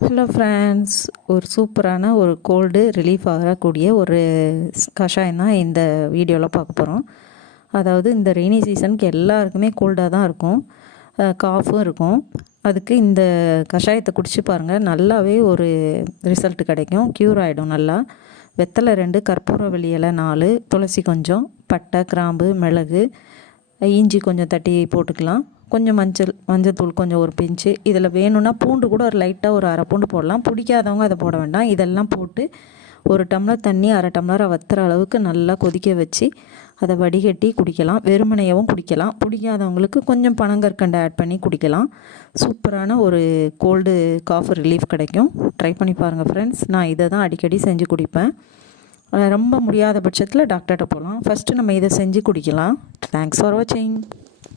Hello friends, ஒரு சூப்பரான ஒரு கோல்டு ரிலீஃப் ஆகக்கூடிய ஒரு கஷாயம் தான் இந்த வீடியோவில் பார்க்க போகிறோம். அதாவது இந்த ரெய்னி சீசனுக்கு எல்லாருக்குமே கோல்டாக தான் இருக்கும், காஃபும் இருக்கும். அதுக்கு இந்த கஷாயத்தை குடிச்சு பாருங்கள், நல்லாவே ஒரு ரிசல்ட் கிடைக்கும், க்யூர் ஆகிடும் நல்லா. வெத்தலை 2, கற்பூரவள்ளி இலை 4, துளசி கொஞ்சம், பட்டை, கிராம்பு, மிளகு, இஞ்சி கொஞ்சம் தட்டி போட்டுக்கலாம். கொஞ்சம் மஞ்சள் தூள் கொஞ்சம் ஒரு பிஞ்சு. இதில் வேணும்னா பூண்டு கூட ஒரு லைட்டாக ஒரு அரை பூண்டு போடலாம், பிடிக்காதவங்க அதை போட வேண்டாம். இதெல்லாம் போட்டு ஒரு டம்ளர் தண்ணி அரை டம்ளரை வத்துற அளவுக்கு நல்லா கொதிக்க வச்சு அதை வடிகட்டி குடிக்கலாம். வெறுமனையாகவும் குடிக்கலாம், பிடிக்காதவங்களுக்கு கொஞ்சம் பனங்கற்கண்டை ஆட் பண்ணி குடிக்கலாம். சூப்பரான ஒரு கோல்டு காஃப் ரிலீஃப் கிடைக்கும். ட்ரை பண்ணி பாருங்கள் ஃப்ரெண்ட்ஸ். நான் இதை தான் அடிக்கடி செஞ்சு குடிப்பேன். ரொம்ப முடியாத பட்சத்தில் டாக்டர்கிட்ட போகலாம். ஃபஸ்ட்டு நம்ம இதை செஞ்சு குடிக்கலாம். தேங்க்ஸ் ஃபார் வாட்சிங்.